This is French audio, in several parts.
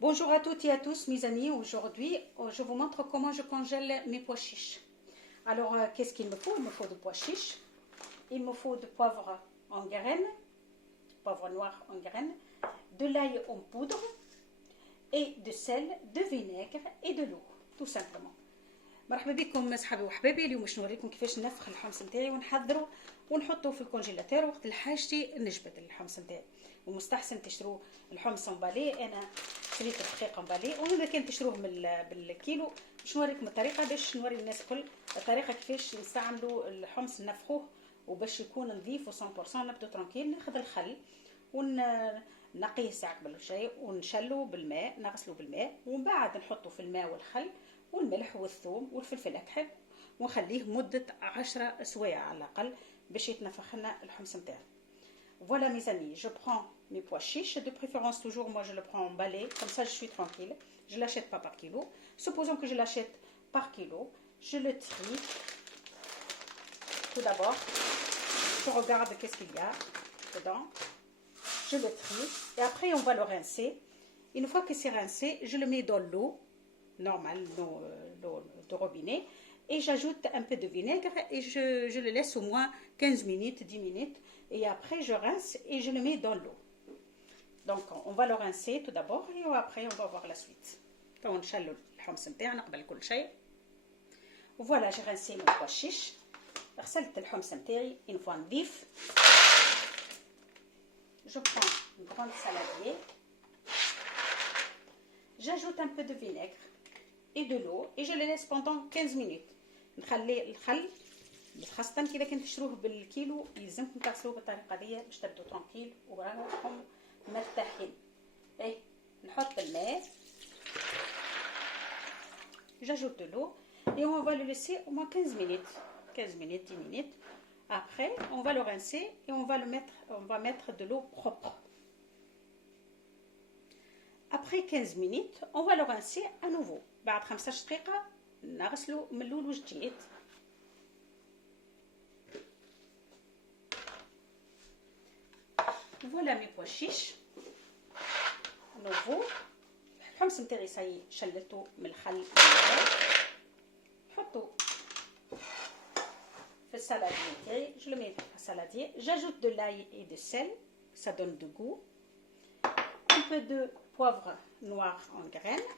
Bonjour à toutes et à tous mes amis, aujourd'hui je vous montre comment je congèle mes pois chiches. Alors qu'est-ce qu'il me faut? Il me faut de pois chiches, il me faut de poivre en graines, poivre noir en graines, de l'ail en poudre et de sel, de vinaigre et de l'eau, tout simplement. مرحبا بكم اصحابي وحبايبي. اليوم باش نوريكم كيفاش نفخ الحمص نتاعي ونحضره ونحطه في الكونجيلاتور وقت الحاجتي نجبد الحمص نتاعي. ومستحسن تشتروا الحمص مبالي، انا شريت الدقيق مبالي، واذا كان تشتروه بالكيلو باش نوريكم الطريقه باش نوري الناس الكل الطريقه كيفاش نستعملوا الحمص نفخوه وباش يكون نظيف و 100% نبدو ترانكيل. ناخذ الخل ونقيه ساعه قبل الشاي ونشلو بالماء، نغسلو بالماء ومن بعد نحطه في الماء والخل والملح والثوم والفلفل اكحل ونخليه مده 10 سوايع على الاقل باش يتنفخ لنا الحمص نتاعنا. Voilà mes amis, je prends mes pois chiches, de préférence toujours moi je le prends emballé, comme ça je suis tranquille, je ne l'achète pas par kilo. Supposons que je l'achète par kilo, je le trie. Tout d'abord, je regarde qu'est-ce qu'il y a dedans, je le trie et après on va le rincer. Une fois que c'est rincé, je le mets dans l'eau normale, l'eau de robinet, et j'ajoute un peu de vinaigre et je le laisse au moins 15 minutes, 10 minutes. Et après je rince et je le mets dans l'eau. Donc on va le rincer tout d'abord et après on va voir la suite. Donc نشلو الحمص نتاعنا قبل كل شيء. Voilà, j'ai rincé mes pois chiches. غسلت الحمص نتاعي une fois نظيف. Je prends une grande saladier. J'ajoute un peu de vinaigre et de l'eau et je le laisse pendant 15 minutes. نخلي الخل خاصة إذا كنت تشتروه بالكيلو يلزمكم تغسلوه بالطريقة دي باش تبدو ترانكيل وراكم مرتاحين. ايه نحط الماء، j'ajoute de l'eau et on va le laisser au moins 15 minutes, 10 minutes. Après, on va le rincer et on va mettre de l'eau propre. Après 15 minutes, on va le rincer à nouveau. بعد 15 دقيقة نغسلو من الأول وجديد. Voilà mes pois chiches nouveau. الحمص نتاعي ساي شلته من الخل نحطو في السالادي نتاعي. Je le mets dans la saladier. J'ajoute de l'ail et de sel, ça donne du goût. Un peu de poivre noir en graines.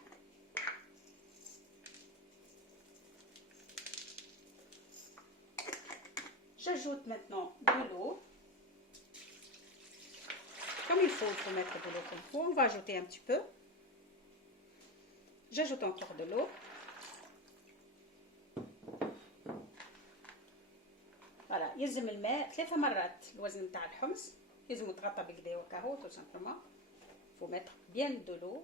J'ajoute maintenant de l'eau. Comme il faut mettre de l'eau comme il faut. On va ajouter un petit peu. J'ajoute encore de l'eau. Voilà, يلزم الماء 3 مرات الوزن نتاع الحمص، لازم يتغطى بكدا وكاهو tout simplement. Faut mettre bien de l'eau,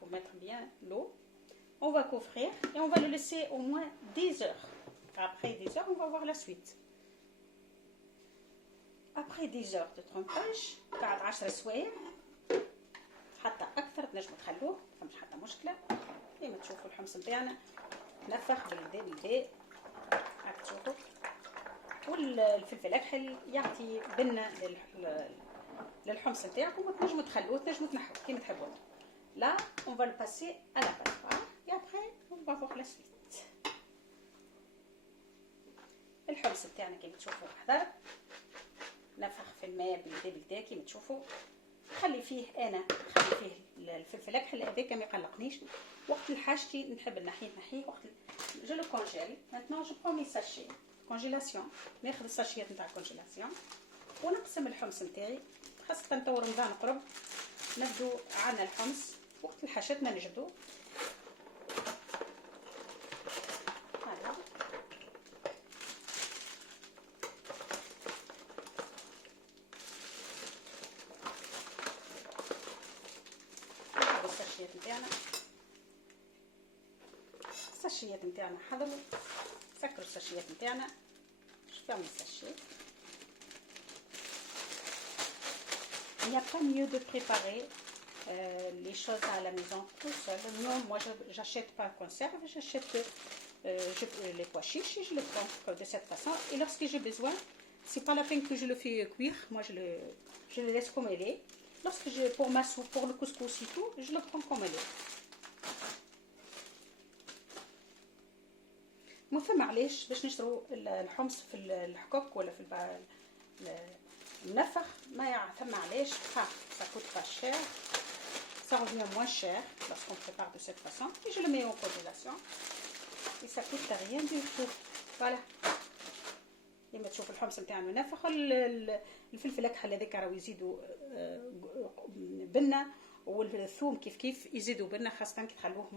faut mettre bien l'eau. On va couvrir et on va le laisser au moins 10 heures. Après 10 heures, on va voir la suite. Après 10 heures de trempage بعد 10 سوايع حتى اكثر تنجموا تخلوه، ما فماش حتى مشكله. كيما تشوفوا الحمص نتاعنا نفخ بالدا هاك تشوفوا، والفلفل الاكحل يعطي بنه للحمص نتاعكم، وتنجموا تخلوه تنجموا تنحوه كيما تحبوا. Là, on va le passer à la passoire et après on va voir la suite. الحمص نتاعنا كيما تشوفوا حضر نفخ في الماء بالدا كيما تشوفوا. نخلي فيه الفلفل الاكحل هذاك ما يقلقنيش، وقت الحاجتي نحب نحيه وقت جو لو كونجيل. مانتنون جو برون مي ساشي كونجيلاسيون، ناخذ الساشيات نتاع الكونجيلاسيون ونقسم الحمص نتاعي، خاصة تو رمضان قرب نبدو عنا الحمص وقت الحاجتنا نجبدو. الساشيات نتاعنا حضروا، سكروا الساشيات نتاعنا. شوفوا من الساشيات. Il n'y a pas mieux de préparer les choses à la maison tout seul. Non, moi j'achète pas en conserve, j'achète les pois chiches et je les prends de cette façon. Et lorsque j'ai besoin, c'est pas la peine que je le fais cuire. Moi je le laisse comme il est. lorsque pour ma soupe, pour le couscous et tout, je le prends comme elle est. ما فما علاش باش نشرو الحمص في الحكوك ولا في المنفخ، ما ثم علاش. ça coûte pas cher, ça revient moins cher lorsqu'on prépare de cette façon. Et je le mets en congélation et ça coûte rien du tout. Voilà. لما تشوف الحمص نتاع المنفخ، الفلفل اكحل هذاك راهو يزيدوا بنه، والثوم كيف يزيدوا بنه، خاصه كي تخلوه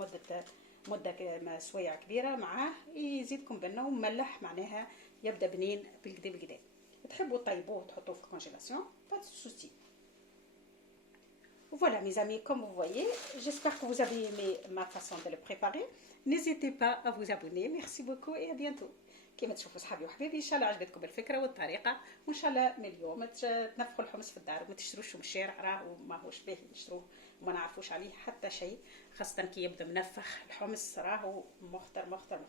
مده سويعه كبيره معاه يزيدكم بنه وملح، معناها يبدا بنين بالكدا. تحبوا طيبوه تحطوه في الكونجيلاسيون pas de souci. Voilà mes amis, comme vous voyez, j'espère que vous avez aimé ma façon de le préparer. N'hésitez pas à vous abonner. Merci beaucoup et à bientôt. كما تشوفوا صحابي وحبيبي، ان شاء الله عجبتكم الفكره والطريقه، وان شاء الله من اليوم تنفخوا الحمص في الدار وما تشتروش من الشارع، راهو ماهوش باهي نشتروه وما نعرفوش عليه حتى شيء، خاصه كي يبدا منفخ الحمص راهو مختر.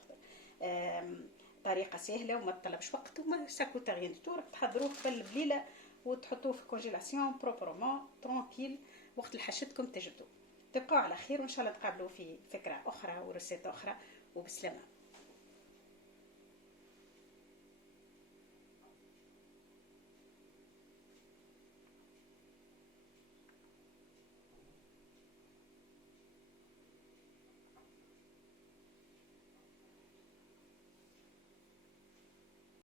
طريقه سهله وما تطلبش وقت وما ساكو تغيين تور، تحضروه قبل بليله وتحطوه في كونجيلاسيون بروبرمون ترونكيل، وقت لحشتكم تجبدوا. تبقوا على خير، وان شاء الله نتقابلوا في فكره اخرى ورسالة اخرى، وبسلامه.